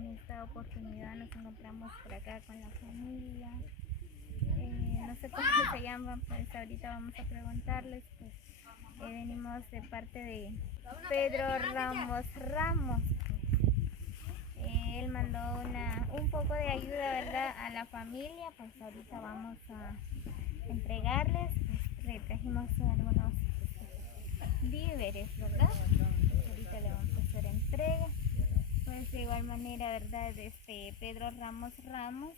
en esta oportunidad nos encontramos por acá con la familia. No sé cómo se llaman, pues ahorita vamos a preguntarles. Pues venimos de parte de Pedro Ramos Ramos. Él mandó un poco de ayuda, ¿verdad?, a la familia. Pues ahorita vamos a entregarles. Pues le trajimos algunos víveres, ¿verdad? Pues ahorita le vamos a hacer entrega. Pues de igual manera, ¿verdad?, Pedro Ramos Ramos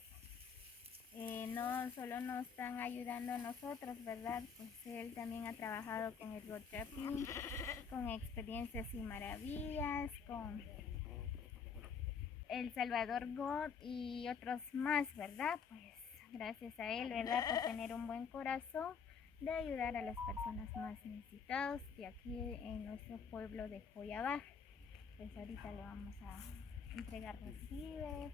no solo nos están ayudando a nosotros, ¿verdad? Pues él también ha trabajado con el Gochapi, con Experiencias y Maravillas, con El Salvador God y otros más, ¿verdad? Pues gracias a él, ¿verdad?, por tener un buen corazón de ayudar a las personas más necesitadas de aquí en nuestro pueblo de Joyabaj. Pues ahorita le vamos a entregar los víveres.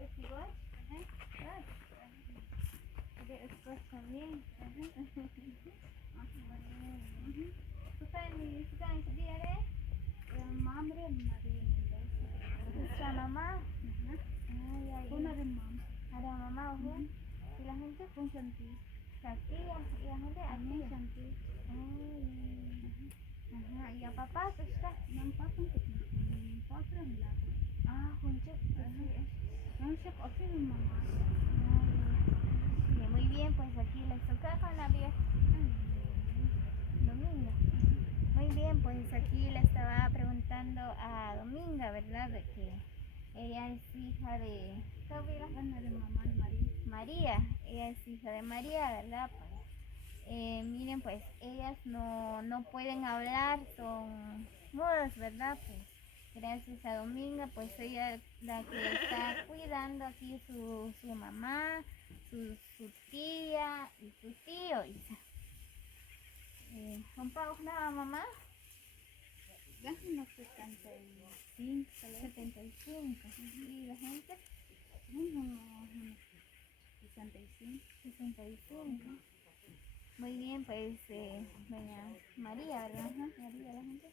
¿Es igual? Después también. Suka dia deh. Mamre Maria. Sa mama. Ya. Pun ada mam. Ada mama, ¿no? Y la gente pun cantik. Cantik ya. Y la gente aquí cantik. Ajá. ¿Y a papá qué está? Nampak pun cantik. Papá enggak. Kunci. Kunci oke mama. Muy bien, pues aquí les toca con la vieja. Dominga. Muy bien, pues aquí le estaba preguntando a Dominga, ¿verdad?, de que ella es hija de... de mamá de María. María, ella es hija de María, ¿verdad? Pues, miren, pues ellas no pueden hablar, son mudas, ¿verdad? Pues gracias a Dominga, pues ella es la que está cuidando aquí su mamá, su tía y su tío. ¿Son pagos nada, mamá? Unos 75. 75. ¿Y la gente? Unos 65. 65. Muy bien, pues doña María, ¿verdad? María, la gente.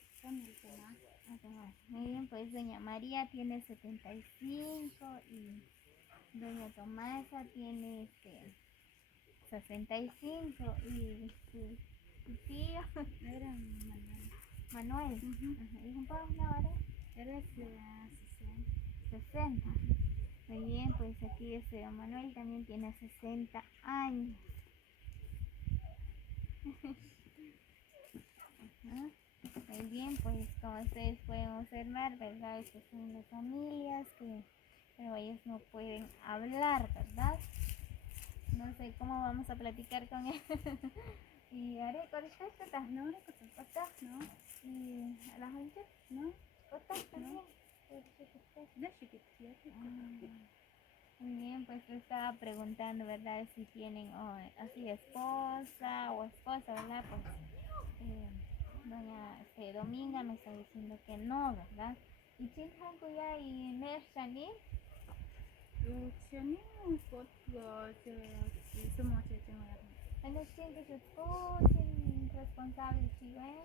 Muy bien, pues doña María tiene 75 y doña Tomasa tiene 65 y su tío era Manuel. ¿Y un poco una hora? Era 60. Muy bien, pues aquí Manuel también tiene 60 años. Muy bien, pues como ustedes pueden observar, ¿verdad? Estas son las familias pero ellos no pueden hablar, ¿verdad? No sé cómo vamos a platicar con él. Y haré con esto, ¿no? ¿No? Y a la gente, ¿no? ¿No? Muy bien, pues le estaba preguntando, ¿verdad?, si tienen así esposa o esposa, ¿verdad? Pues doña Dominga me está diciendo que no, ¿verdad? ¿Y Chinhankuya y Nershani? Shani, pues, semua cewek. Ano siya ko sin responsable siya?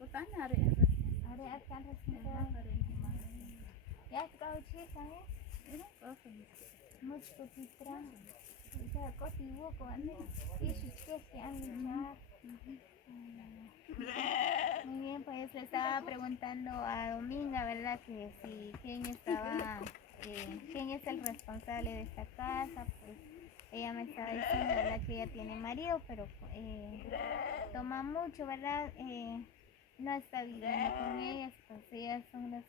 Bukan hari akan responsable. Ya kau cik saya? Ini kau sendiri. Mucho pitra. Ya kau tiwo kau ane. Isu cik yang luchar. Muy bien, pues le estaba preguntando a Dominga, ¿verdad?, que si quién es el responsable de esta casa. Pues ella me estaba diciendo, ¿verdad?, que ella tiene marido, pero toma mucho, ¿verdad? No está viviendo con ellas, pues ellas son las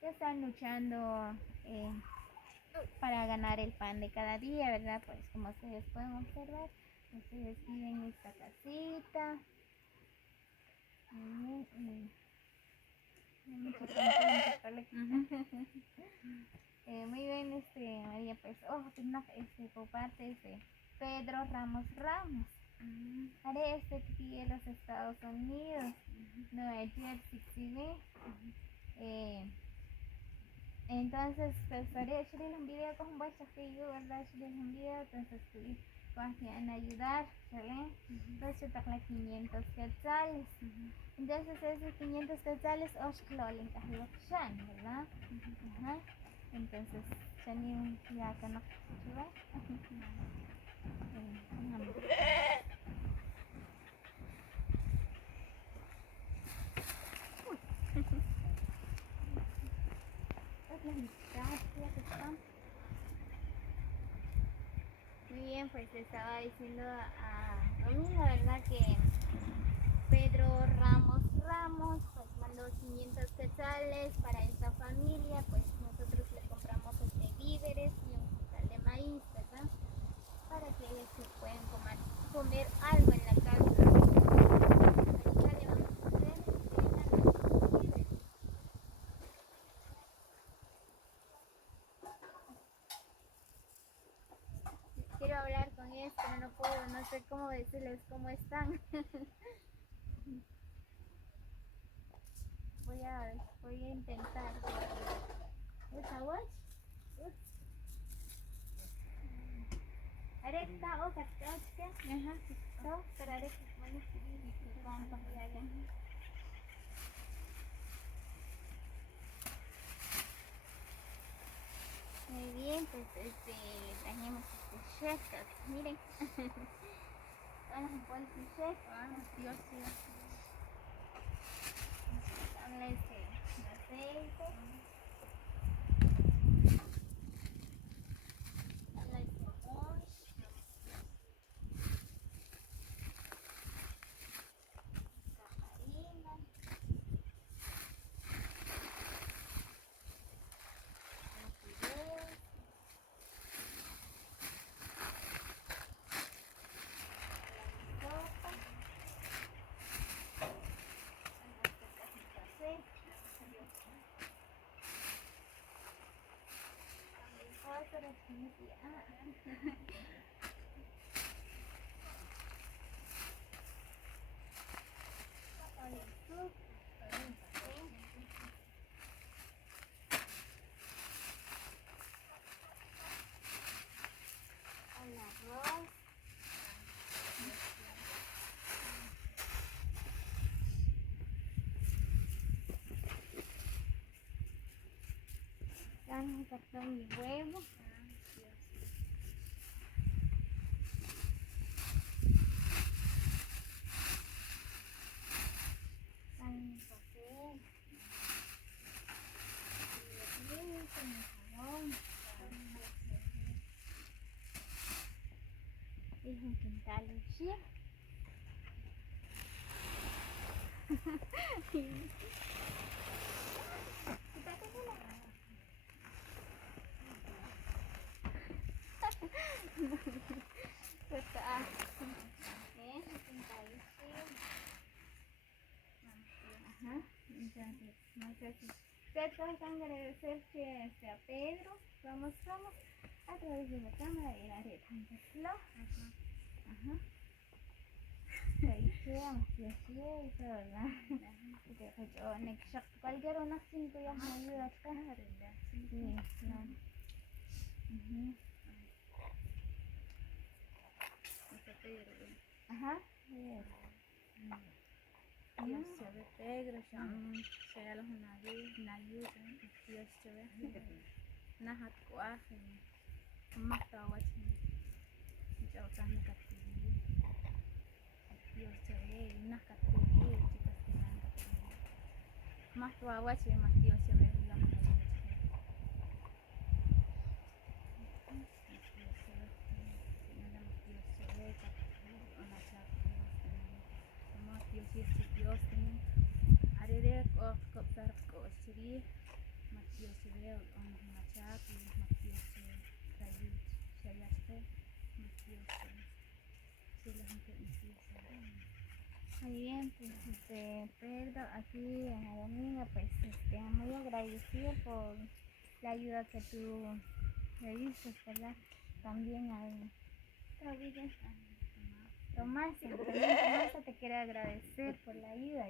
que están luchando para ganar el pan de cada día, ¿verdad? Pues como ustedes pueden observar, ustedes viven en esta casita. Muy bien, María, pues, por parte de Pedro Ramos Ramos. Haré aquí en los Estados Unidos, Nueva Jersey, ¿sí? Entonces, pues haré un video con vuestro Facebook, ¿verdad? Un video, entonces confía en ayudar, ¿vale? Entonces yo tengo 500 quetzales. Entonces esos 500 quetzales Oshklolin Kahlokshan, ¿verdad? Ajá. Entonces tenía ya que no, ¿verdad? Muy bien, pues estaba diciendo a Domingo, ¿verdad? Que Pedro Ramos pues mandó 500 quetzales para esta familia, pues nosotros le compramos víveres y un quintal de maíz, ¿verdad? Para que ellos se puedan comer algo en la casa. Ahorita le vamos a hacer los víveres. Quiero hablar con ellos, pero no puedo, no sé cómo decirles cómo están. Voy a intentar. Arekta o katkachka. Ajá. No, pero arekta bueno sí. Muy bien, pues trajimos chef, miren. Vamos a poner chef. Dios mío. Darle aceite. Darle jamón. Camarina. Vamos a sacar mi huevo. Mi papel. Mi jabón. Es un quintal así. Entonces, no sé si ustedes van a agradecer a Pedro. Vamos a través de la cámara y la red. Ahí quedamos, y así es, ¿verdad? Porque yo, cualquier una cinco ya me ayuda acá. Sí, claro. Ajá. Dios te ve Pedro, sea los nayuda, Dios te ve. Nahat kuaje, mata wachi, yo también katili. Dios te ve, nas katili, chicas que nan katili. Más tu wachi, más Dios te ve, la nayuda. Dios tiene arere ko sar ko siri Dios se ve on machap y Dios se rayu shayaste Dios se la gente empieza. Muy bien, pues Pedro, aquí en la domingo, pues muy agradecido por la ayuda que tú le diste, ¿verdad? También al Tomás, también Tomás te quiere agradecer por la ayuda.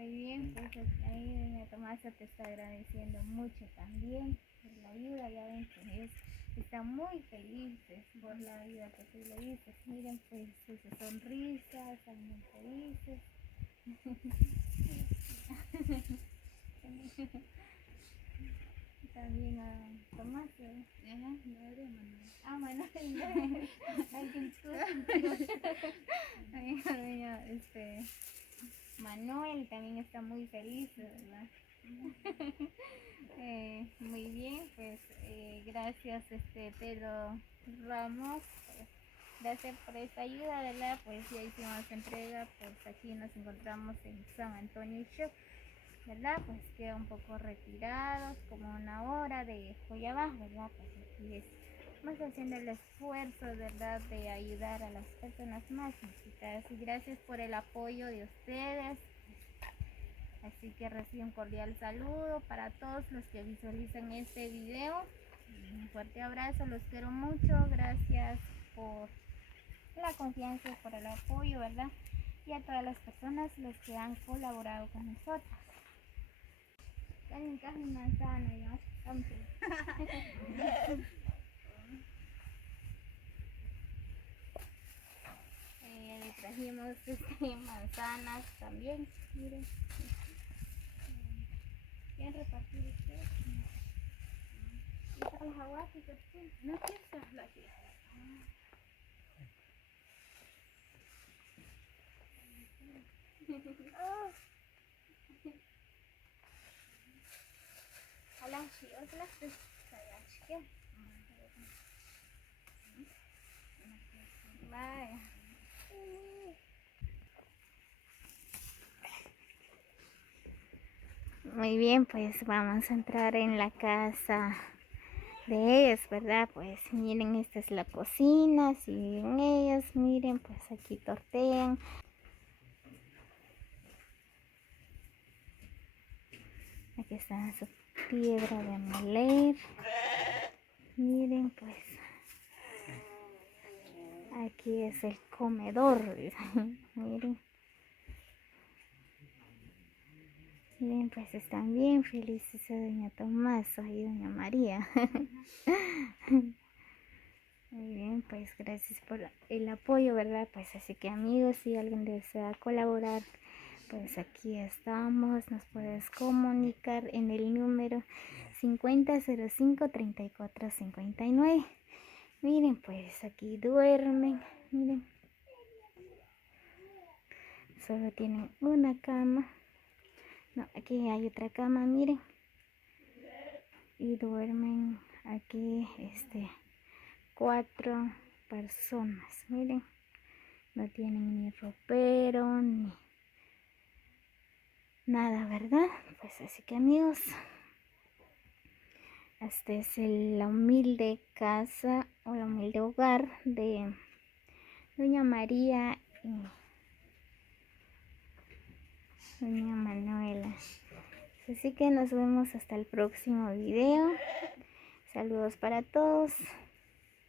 Muy bien, pues ahí doña Tomasa te está agradeciendo mucho también por la ayuda. Ya ven que ellos están muy felices por la ayuda que tú le dices. Miren pues sus sonrisas, están muy felices. También a Tomasa. Madre Manuel. Ah, Manuel. Ay, qué Manuel también está muy feliz, ¿verdad? Muy bien, pues gracias Pedro Ramos, pues, gracias por esta ayuda, ¿verdad? Pues ya hicimos entrega, pues aquí nos encontramos en San Antonio Shop, ¿verdad? Pues queda un poco retirados, como una hora de Joyabá, ¿verdad? Pues aquí estamos haciendo el esfuerzo, ¿verdad? De ayudar a las personas más necesitadas y gracias por el apoyo de ustedes. Así que recibo un cordial saludo para todos los que visualizan este video. Un fuerte abrazo, los quiero mucho. Gracias por la confianza, por el apoyo, ¿verdad? Y a todas las personas los que han colaborado con nosotros. Manzana, ¿no? Le trajimos manzanas también, miren. ¿Quieren repartir ustedes? ¿Y para los aguates después? No piensas la que. Alashi, otras pues, ¿qué? Vaya. Muy bien, pues vamos a entrar en la casa de ellos, ¿verdad? Pues miren, esta es la cocina, si viven ellos, miren, pues aquí tortean. Aquí está su piedra de moler. Miren, pues aquí es el comedor. Miren. Miren, pues están bien felices doña Tomasa y doña María. Muy bien, pues gracias por el apoyo, ¿verdad? Pues así que amigos, si alguien desea colaborar, pues aquí estamos, nos puedes comunicar en el número 5005-3459. Miren, pues aquí duermen, miren. Solo tienen una cama. No, aquí hay otra cama, miren. Y duermen aquí, 4 personas, miren. No tienen ni ropero, ni nada, ¿verdad? Pues así que amigos, este es la humilde casa o el humilde hogar de doña María y doña Manuela. Así que nos vemos hasta el próximo video. Saludos para todos.